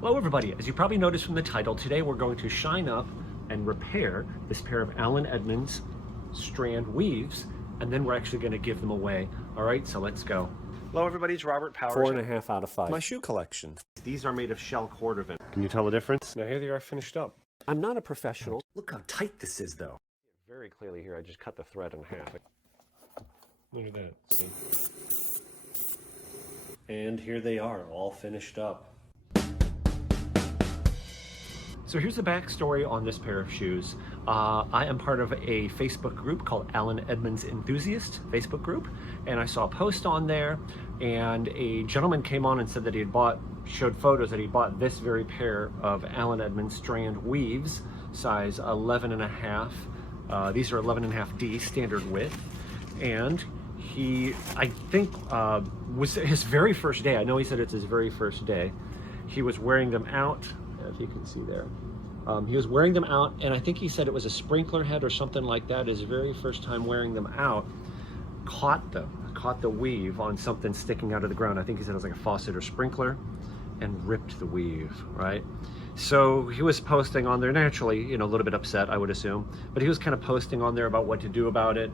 Hello everybody, as you probably noticed from the title, today we're going to shine up and repair this pair of Allen Edmonds Strand weaves, and then we're actually going to give them away. All right, so let's go. Hello everybody, it's Robert Powers. 4.5 out of 5. My shoe collection. These are made of shell cordovan. Can you tell the difference? Now here they are finished up. I'm not a professional. Look how tight this is though. Very clearly here, I just cut the thread in half. Look at that, see? And here they are, all finished up. So here's the backstory on this pair of shoes. I am part of a Facebook group called Allen Edmonds Enthusiast Facebook group, and I saw a post on there, and a gentleman came on and said that he had showed photos that he bought this very pair of Allen Edmonds Strand weaves, size 11.5. These are 11.5D standard width, and I think, was his very first day. I know he said it's his very first day. He was wearing them out. If you can see there, he was wearing them out, and I think he said it was a sprinkler head or something like that. His very first time wearing them out, caught the weave on something sticking out of the ground. I think he said it was like a faucet or sprinkler, and ripped the weave, right? So he was posting on there, naturally, you know, a little bit upset, I would assume, but he was kind of posting on there about what to do about it.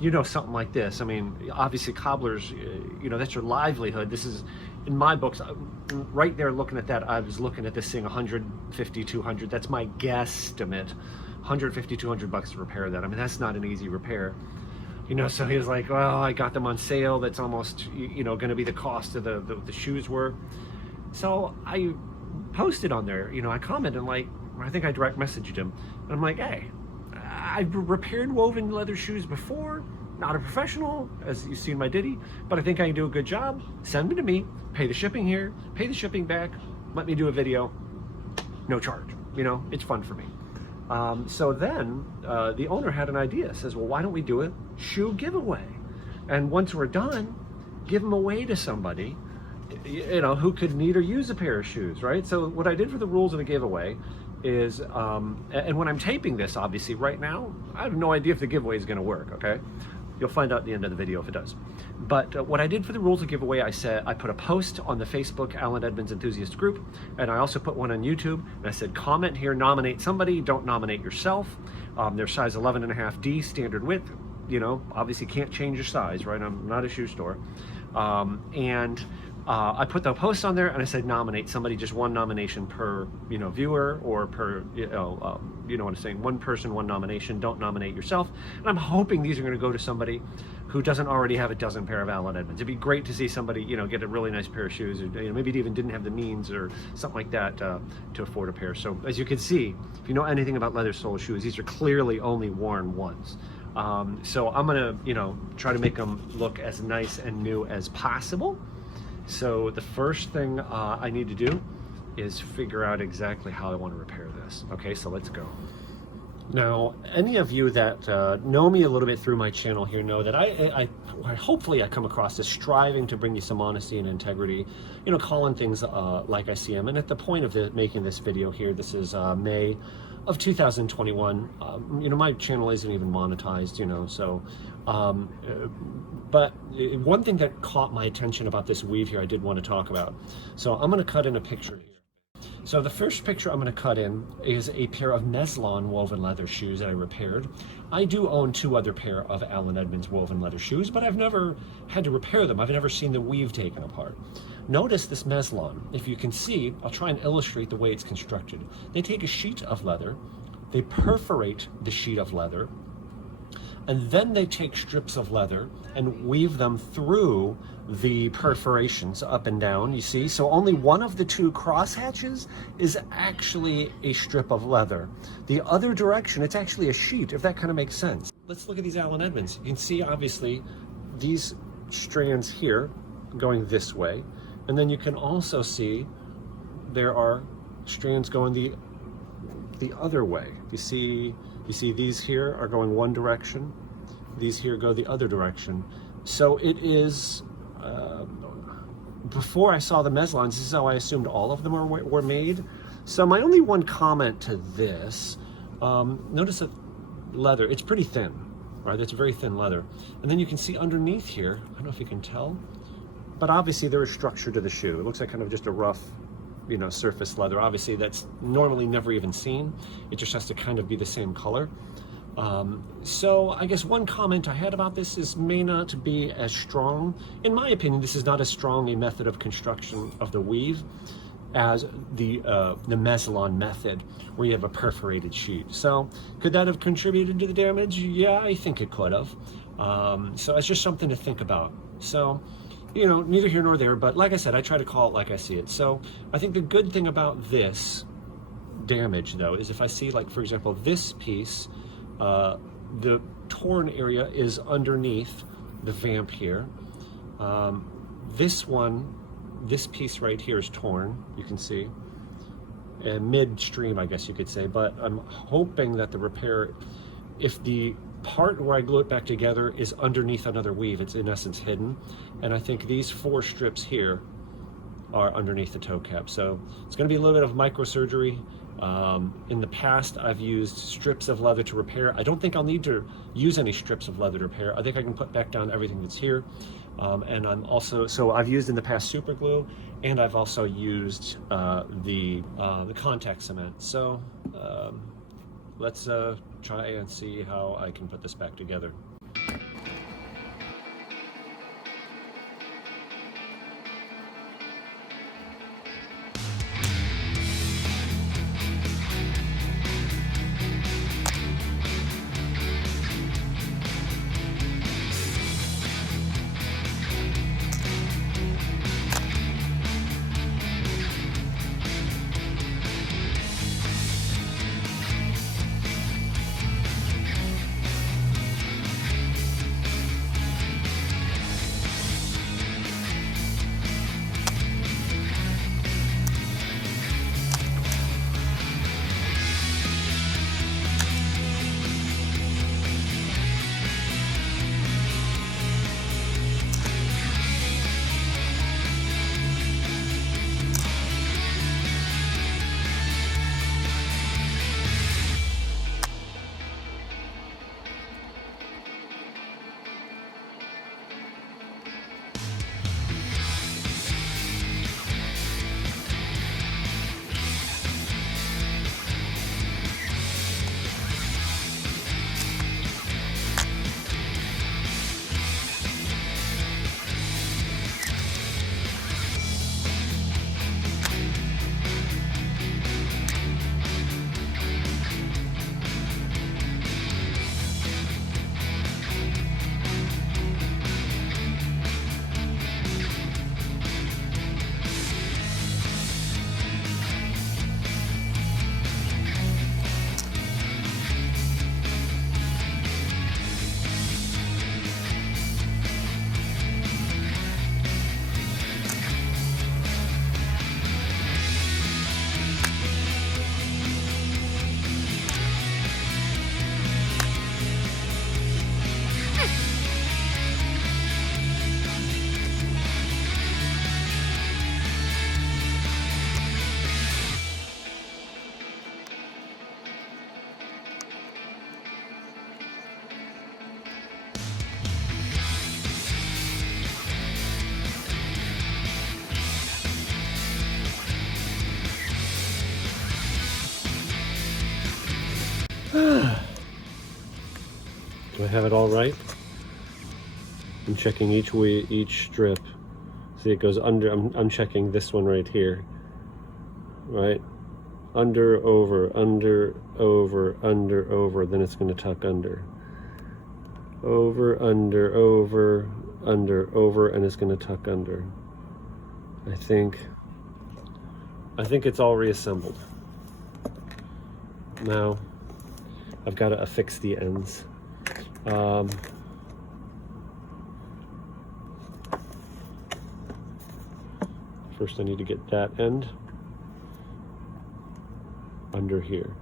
You know, something like this. I mean, obviously cobblers, you know, that's your livelihood. This is, in my books, right there looking at that, I was looking at this thing 150, 200, that's my guesstimate, 150, 200 bucks to repair that. I mean, that's not an easy repair. You know, so he was like, well, I got them on sale. That's almost, you know, going to be the cost of the shoes were. So I posted on there, you know, I commented, like, I think I direct messaged him, and I'm like, hey, I've repaired woven leather shoes before, not a professional, as you see in my ditty, but I think I can do a good job. Send them to me, pay the shipping here, pay the shipping back, let me do a video, no charge. You know, it's fun for me. So then the owner had an idea, says, well, why don't we do a shoe giveaway? And once we're done, give them away to somebody, you know, who could need or use a pair of shoes, right? So what I did for the rules of the giveaway is, and when I'm taping this, obviously right now, I have no idea if the giveaway is going to work, okay? You'll find out at the end of the video if it does. But what I did for the rules of giveaway, I said, I put a post on the Facebook Allen Edmonds Enthusiast group, and I also put one on YouTube, and I said, comment here, nominate somebody, don't nominate yourself. They're size 11.5D standard width. You know, obviously can't change your size, right? I'm not a shoe store. I put the post on there, and I said nominate somebody, just one nomination per, you know, viewer, or per, you know what I'm saying, one person, one nomination. Don't nominate yourself. And I'm hoping these are going to go to somebody who doesn't already have a dozen pair of Allen Edmonds. It'd be great to see somebody, you know, get a really nice pair of shoes, or, you know, maybe even didn't have the means or something like that to afford a pair. So as you can see, if you know anything about leather sole shoes, these are clearly only worn once. So I'm gonna, you know, try to make them look as nice and new as possible. So the first thing I need to do is figure out exactly how I want to repair this. Okay, so let's go. Now, any of you that know me a little bit through my channel here know that I hopefully I come across as striving to bring you some honesty and integrity, you know, calling things like I see them. And at the point of making this video here, this is May of 2021. You know, my channel isn't even monetized, you know, so but one thing that caught my attention about this weave here I did want to talk about. So I'm going to cut in a picture here. So the first picture I'm going to cut in is a pair of Mezlan woven leather shoes that I repaired. I do own two other pair of Allen Edmonds woven leather shoes, but I've never had to repair them. I've never seen the weave taken apart. Notice this Mezlan. If you can see, I'll try and illustrate the way it's constructed. They take a sheet of leather, they perforate the sheet of leather, and then they take strips of leather and weave them through the perforations up and down, you see? So only one of the two crosshatches is actually a strip of leather. The other direction, it's actually a sheet, if that kind of makes sense. Let's look at these Allen Edmonds. You can see, obviously, these strands here going this way, and then you can also see there are strands going the other way. You see these here are going one direction, these here go the other direction. So it is, before I saw the Mezlans, this is how I assumed all of them were made. So my only one comment to this, notice that leather, it's pretty thin, right? It's very thin leather. And then you can see underneath here, I don't know if you can tell, but obviously there is structure to the shoe. It looks like kind of just a rough surface leather. Obviously that's normally never even seen. It just has to kind of be the same color. So I guess one comment I had about this is may not be as strong. In my opinion, this is not as strong a method of construction of the weave as the Mezlan method, where you have a perforated sheet. So could that have contributed to the damage? Yeah, I think it could have. So it's just something to think about. So, neither here nor there, but like I said, I try to call it like I see it. So I think the good thing about this damage, though, is if I see, like, for example, this piece, the torn area is underneath the vamp here. This piece right here is torn, you can see, and midstream, I guess you could say, but I'm hoping that the repair, if the part where I glue it back together is underneath another weave, it's in essence hidden, and I think these 4 strips here are underneath the toe cap. So it's going to be a little bit of microsurgery. In the past, I've used strips of leather to repair. I don't think I'll need to use any strips of leather to repair. I think I can put back down everything that's here. And so I've used in the past super glue, and I've also used the contact cement. So let's try and see how I can put this back together. Do I have it all right? I'm checking each strip. See, it goes under. I'm checking this one right here. Right? Under, over, under, over, under, over. Then it's going to tuck under. Over, under, over, under, over, and it's going to tuck under. I think it's all reassembled. Now, I've got to affix the ends. First I need to get that end under here.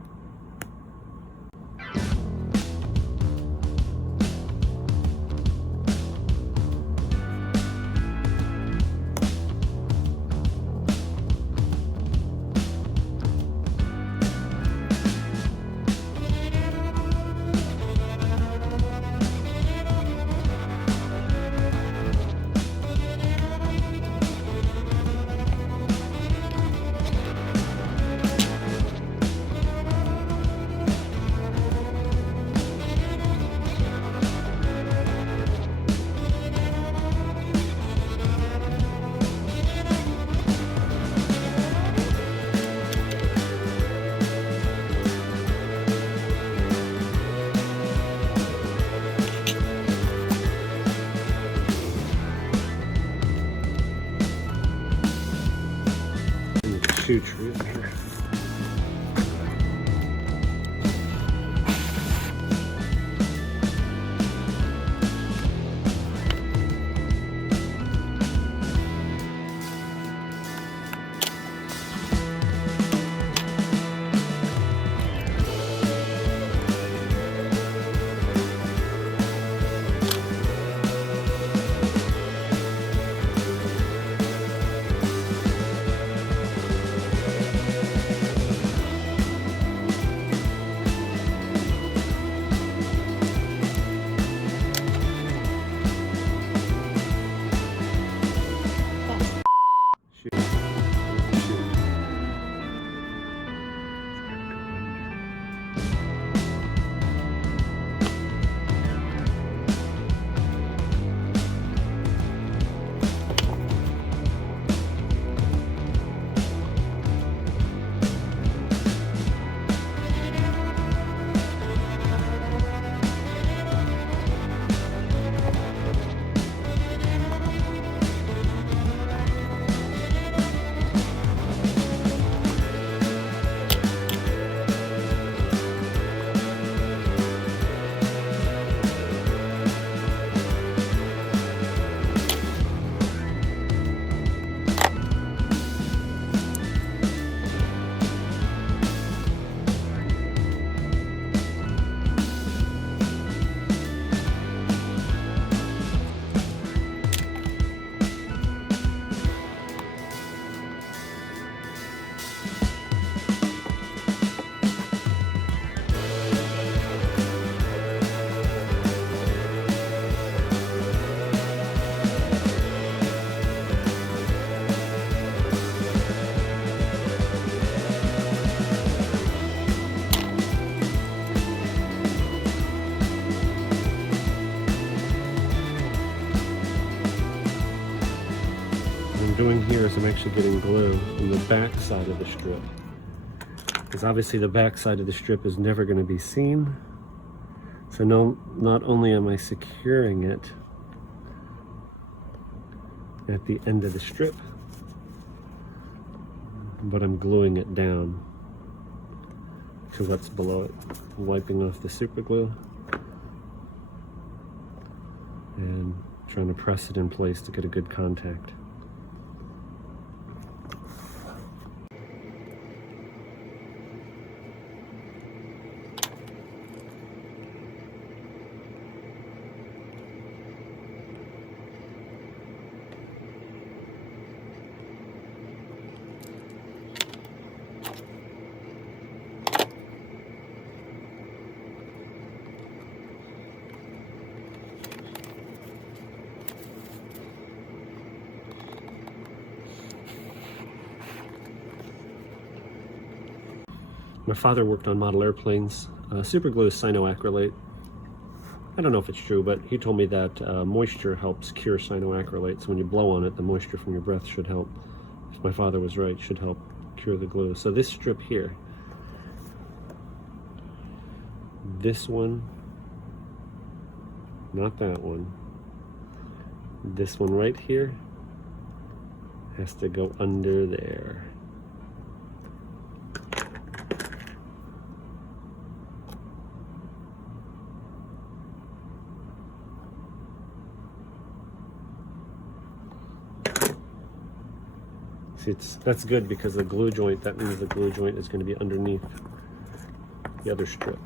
shoe tree up here. Doing here is I'm actually getting glue on the back side of the strip, because obviously the back side of the strip is never going to be seen. So not only am I securing it at the end of the strip, but I'm gluing it down to what's below it, wiping off the super glue and trying to press it in place to get a good contact. My father worked on model airplanes. Super glue is cyanoacrylate. I don't know if it's true, but he told me that moisture helps cure cyanoacrylate. So when you blow on it, the moisture from your breath should help. If my father was right, should help cure the glue. So this strip here, this one, not that one, this one right here has to go under there. That's good because the glue joint, that means the glue joint is going to be underneath the other strip.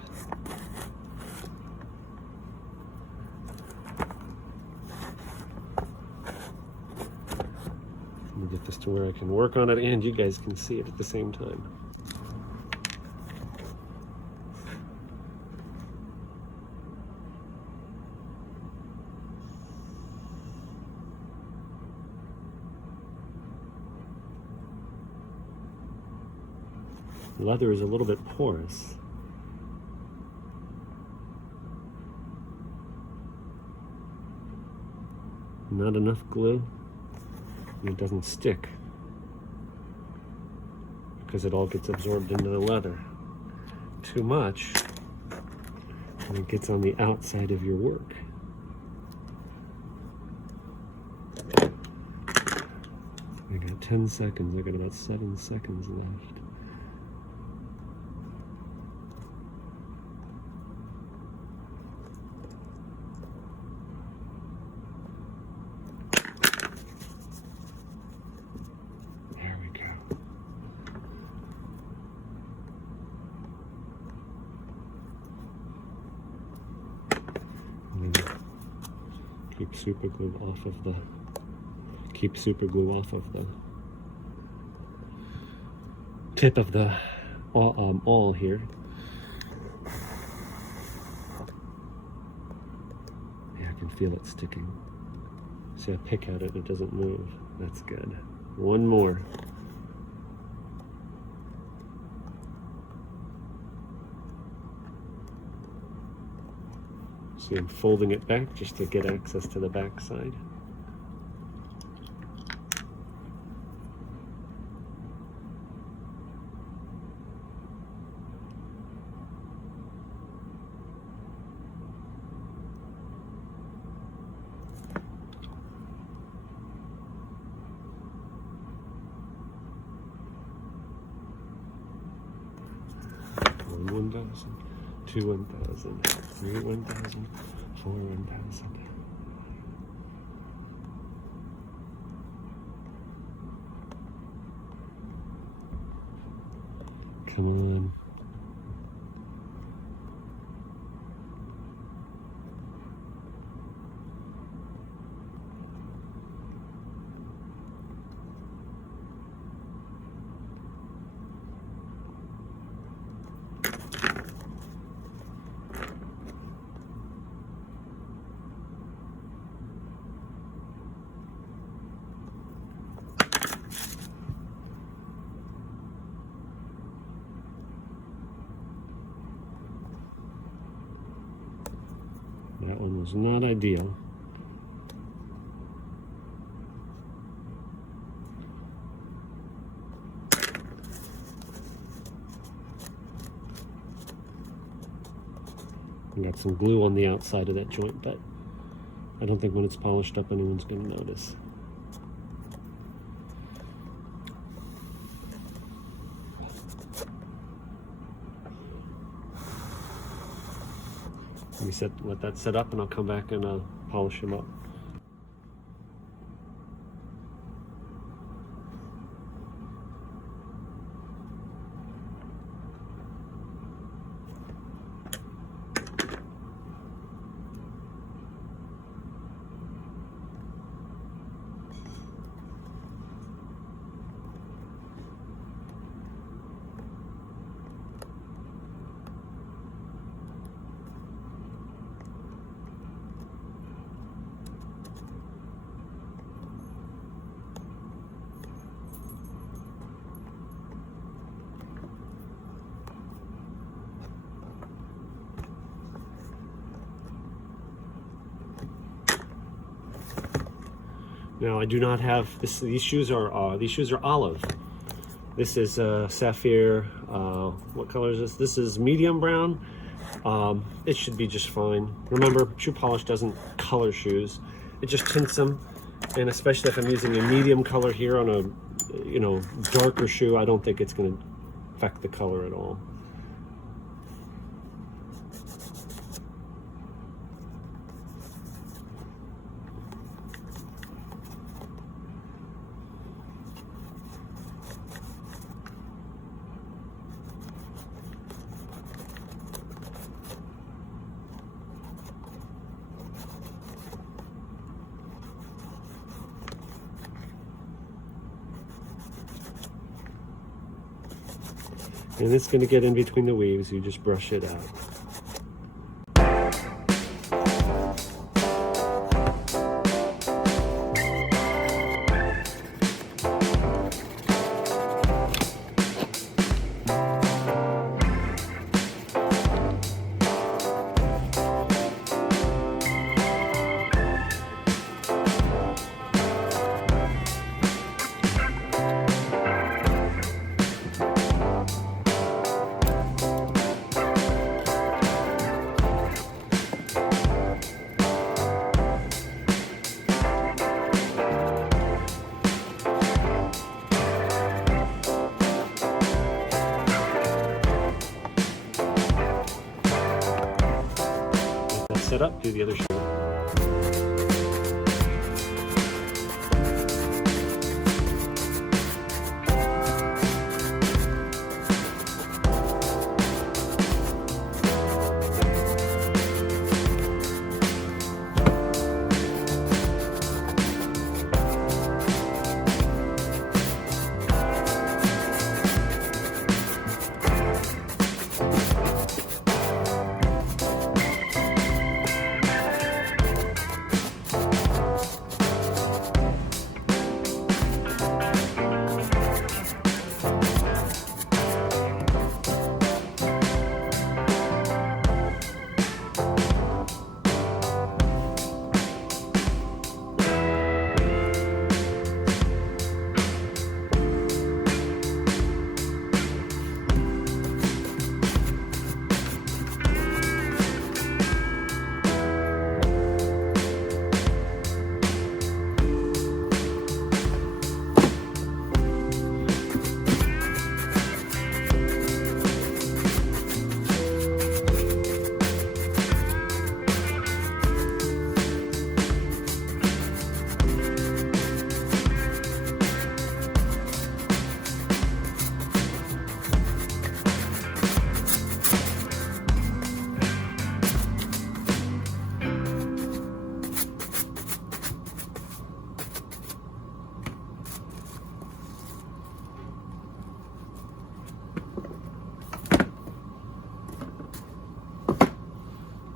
Let me get this to where I can work on it and you guys can see it at the same time. Leather is a little bit porous. Not enough glue, and it doesn't stick because it all gets absorbed into the leather. Too much, and it gets on the outside of your work. I got 10 seconds. I got about 7 seconds left. There we go. And then keep super glue off of the tip of the awl here. Yeah, I can feel it sticking. See, I pick at it and it doesn't move. That's good. One more. See, I'm folding it back just to get access to the back side. One 1,000, 2 1,000, 3 1,000, 4 1,000. Come on. That one was not ideal. I got some glue on the outside of that joint, but I don't think when it's polished up anyone's going to notice. Let that set up and I'll come back and polish them up. Now I do not have this. These shoes are olive. This is Saphir. What color is this? This is medium brown. It should be just fine. Remember, shoe polish doesn't color shoes. It just tints them, and especially if I'm using a medium color here on a darker shoe, I don't think it's going to affect the color at all. And it's going to get in between the weaves. You just brush it out. it up, do the other shoe.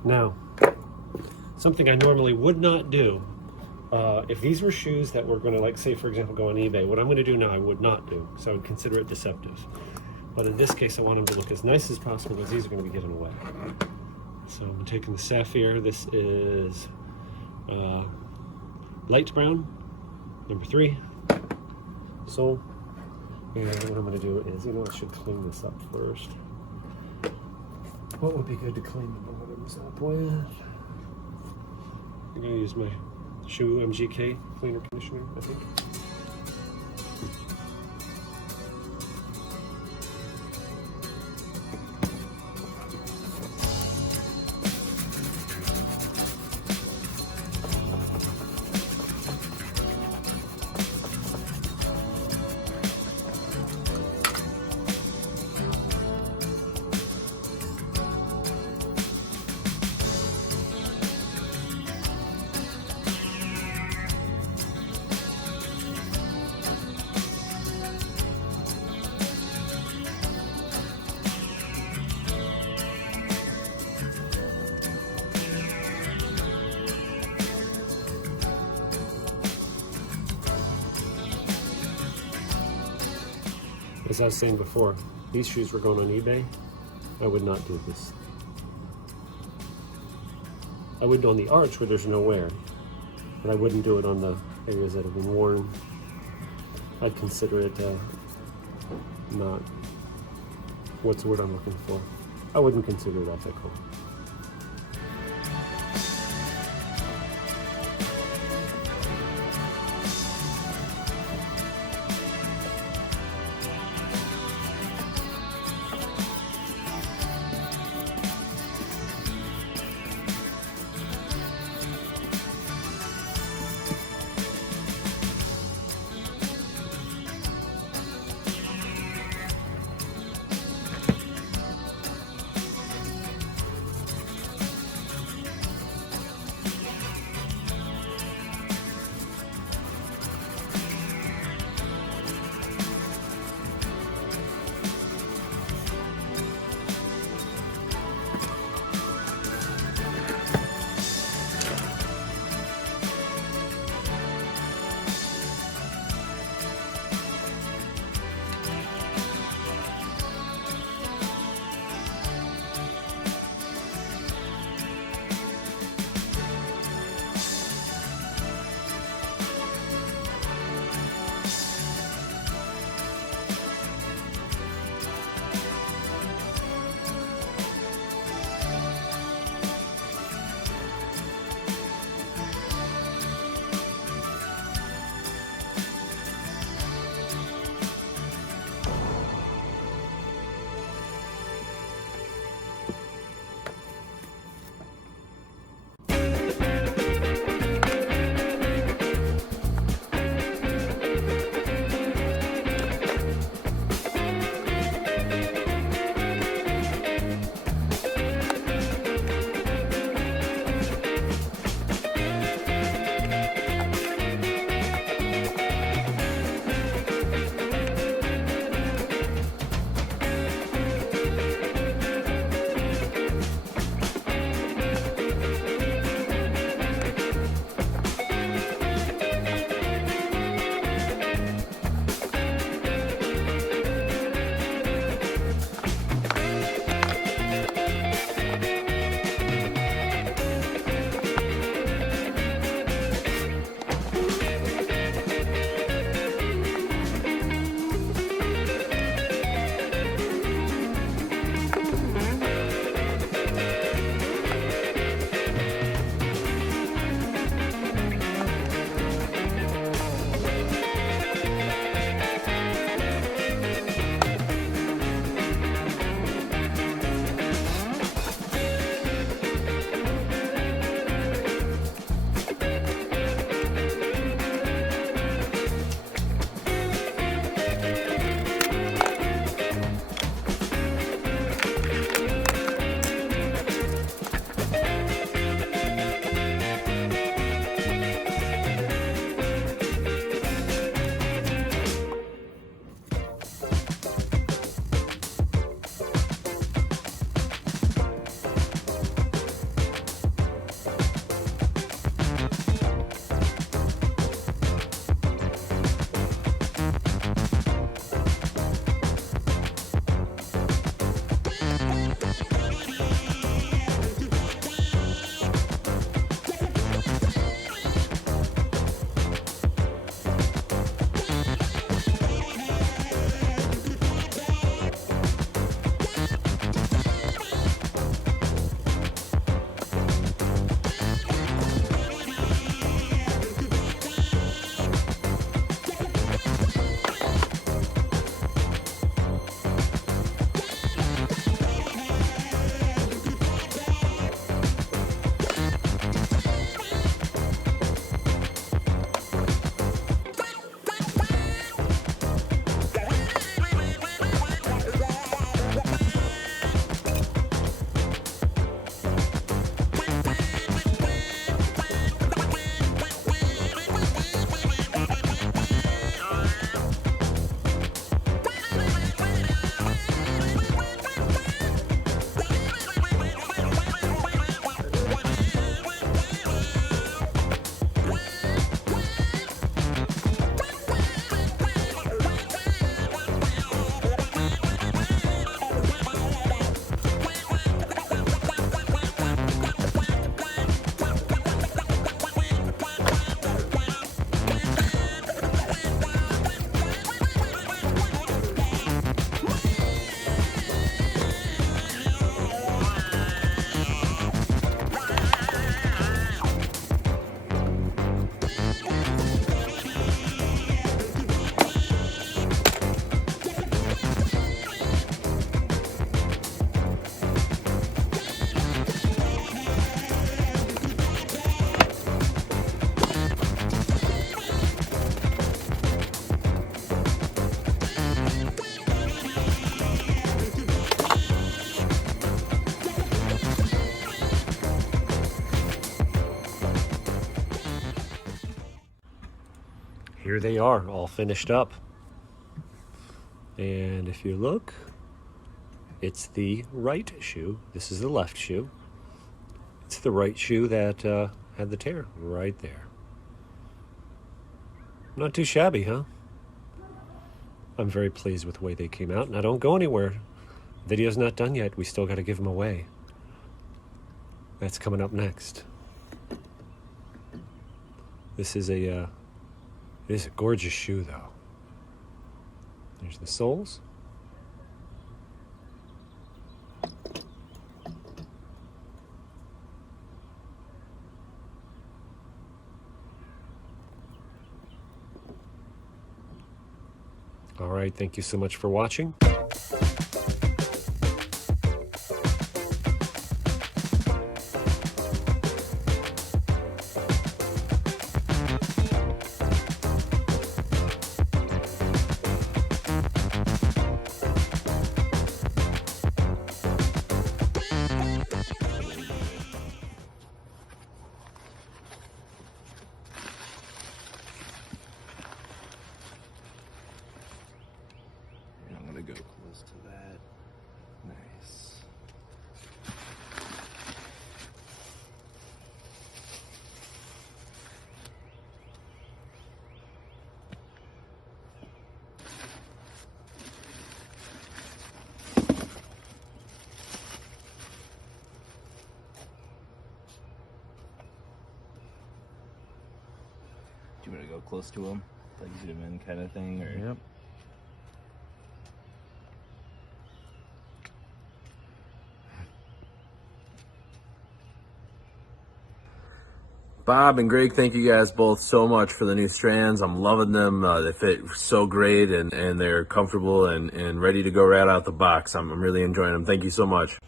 Now, something I normally would not do, if these were shoes that were going to, like, say, for example, go on eBay, what I'm going to do now I would not do, so I would consider it deceptive. But in this case, I want them to look as nice as possible because these are going to be given away. So I'm taking the Saphir. This is light brown, number 3. So, and what I'm going to do is, I should clean this up first. What would be good to clean the bottoms up with? I'm going to use my Shoe MGK cleaner conditioner, I think. As I was saying before, these shoes were going on eBay. I would not do this. I would on the arch where there's no wear, but I wouldn't do it on the areas that have been worn. I'd consider it not, what's the word I'm looking for? I wouldn't consider it ethical. here they are, all finished up. And if you look, it's the right shoe. This is the left shoe. It's the right shoe that had the tear right there. Not too shabby, huh? I'm very pleased with the way they came out, and I don't go anywhere. Video's not done yet. We still got to give them away. That's coming up next. This is it is a gorgeous shoe, though. There's the soles. All right, thank you so much for watching. Go close to that. Nice. Do you want to go close to him? Like zoom in kind of thing? Or? Yep. Bob and Greg, thank you guys both so much for the new Strands. I'm loving them. They fit so great, and they're comfortable and ready to go right out the box. I'm really enjoying them. Thank you so much.